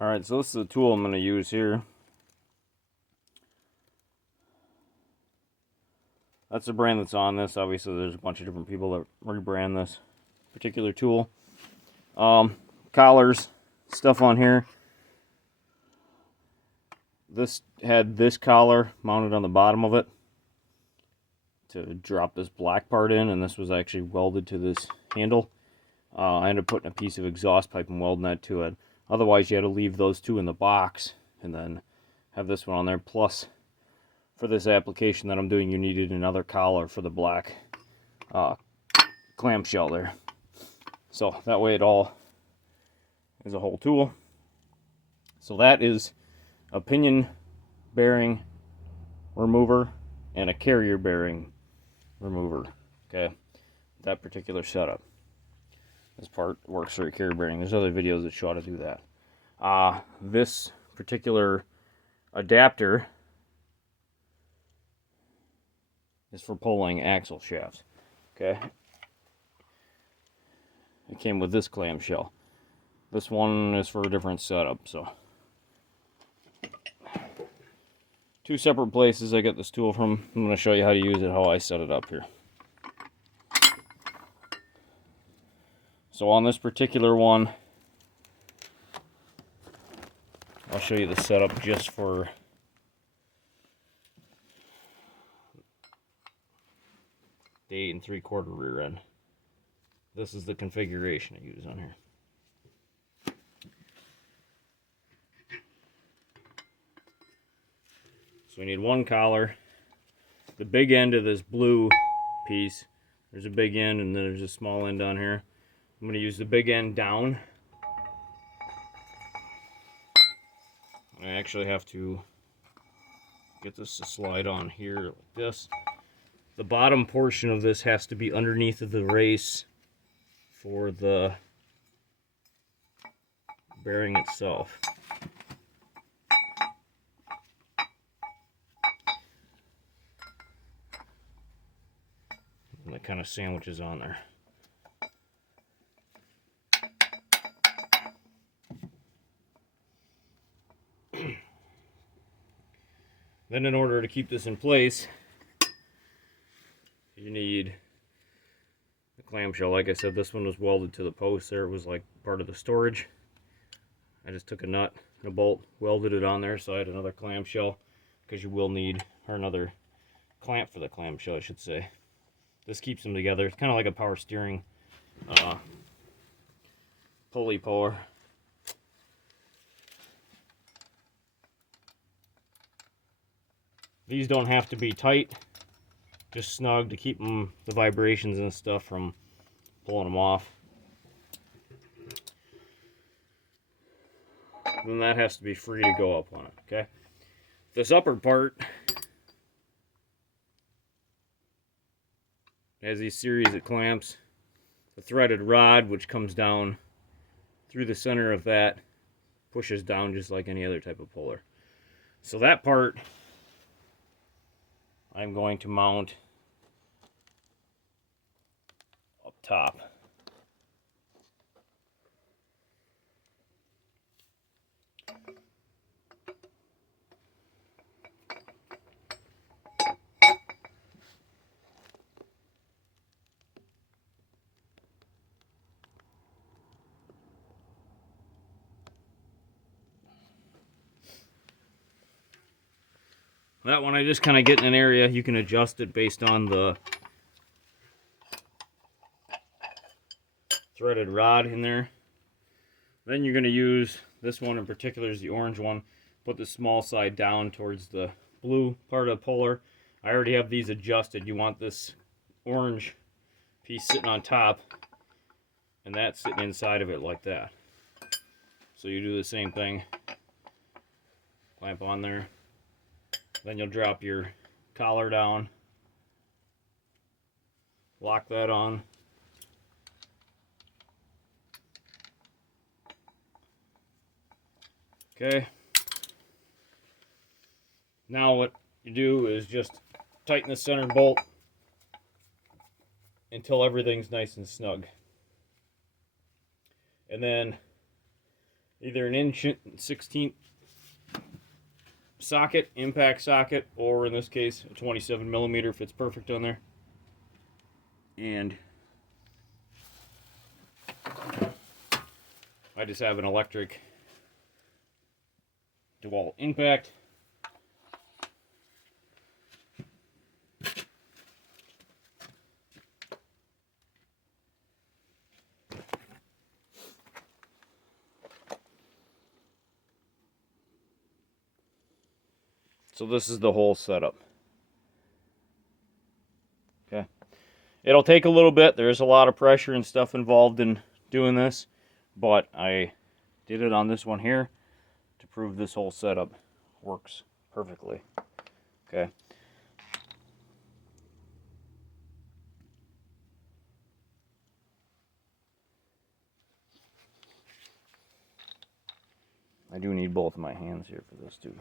Alright, so this is the tool I'm going to use here. That's the brand that's on this. Obviously, there's a bunch of different people that rebrand this particular tool. Collars, stuff on here. This had this collar mounted on the bottom of it to drop this black part in, and this was actually welded to this handle. I ended up putting a piece of exhaust pipe and welding that to it. Otherwise, you had to leave those two in the box and then have this one on there. Plus, for this application that I'm doing, you needed another collar for the black clamshell there. So that way it all is a whole tool. So that is a pinion bearing remover and a carrier bearing remover. Okay, that particular setup. This part works for a carrier bearing. There's other videos that show how to do that. This particular adapter is for pulling axle shafts. Okay, it came with this clamshell. This one is for a different setup. So, two separate places I got this tool from. I'm going to show you how to use it, how I set it up here. So on this particular one, I'll show you the setup just for the 8 3/4 rear end. This is the configuration I use on here. So we need one collar. The big end of this blue piece, there's a big end and then there's a small end on here. I'm going to use the big end down. I actually have to get this to slide on here like this. The bottom portion of this has to be underneath of the race for the bearing itself. And that kind of sandwiches on there. Then in order to keep this in place, you need the clamshell. Like I said, this one was welded to the post there. It was like part of the storage. I just took a nut and a bolt, welded it on there, so I had another clamshell, because you will need, or another clamp for the clamshell, I should say. This keeps them together. It's kind of like a power steering pulley puller. These don't have to be tight, just snug to keep them, the vibrations and stuff from pulling them off. Then that has to be free to go up on it, okay? This upper part has these series of clamps. The threaded rod, which comes down through the center of that, pushes down just like any other type of puller. So that part I'm going to mount up top. That one I just kind of get in an area. You can adjust it based on the threaded rod in there. Then you're going to use this one in particular, is the orange one. Put the small side down towards the blue part of the puller. I already have these adjusted. You want this orange piece sitting on top and that sitting inside of it like that. So you do the same thing. Clamp on there. Then you'll drop your collar down, lock that on. Okay. Now what you do is just tighten the center bolt until everything's nice and snug. And then either an inch 16th socket, impact socket, or in this case, a 27 millimeter fits perfect on there. And I just have an electric DeWalt impact. So this is the whole setup. Okay. It'll take a little bit. There's a lot of pressure and stuff involved in doing this, but I did it on this one here to prove this whole setup works perfectly. Okay. I do need both of my hands here for this too.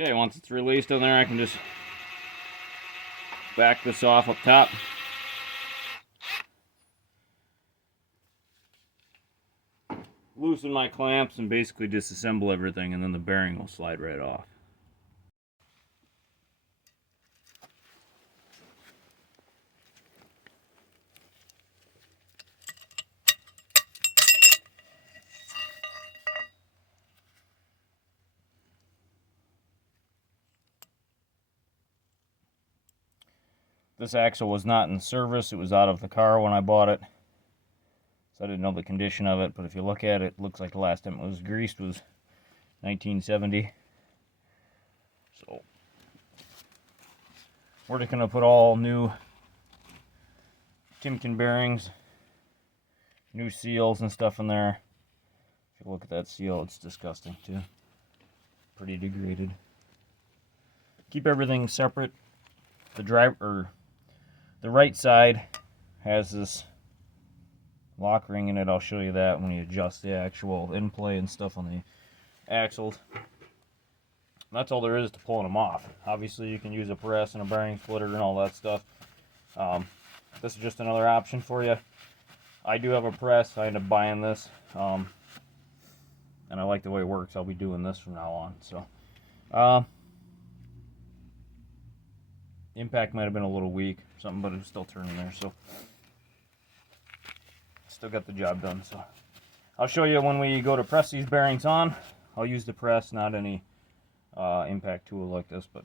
Okay, once it's released on there, I can just back this off up top. Loosen my clamps and basically disassemble everything, and then the bearing will slide right off. This axle was not in service. It was out of the car when I bought it. So I didn't know the condition of it, but if you look at it, it looks like the last time it was greased was 1970. So we're just going to put all new Timken bearings, new seals and stuff in there. If you look at that seal, it's disgusting too. Pretty degraded. Keep everything separate. The right side has this lock ring in it. I'll show you that when you adjust the actual in-play and stuff on the axles. That's all there is to pulling them off. Obviously you can use a press and a bearing splitter and all that stuff. This is just another option for you. I do have a press. I ended up buying this, and I like the way it works. I'll be doing this from now on. So impact might have been a little weak or something, but it was still turning there, so still got the job done. So I'll show you when we go to press these bearings on. I'll use the press, not any impact tool like this, but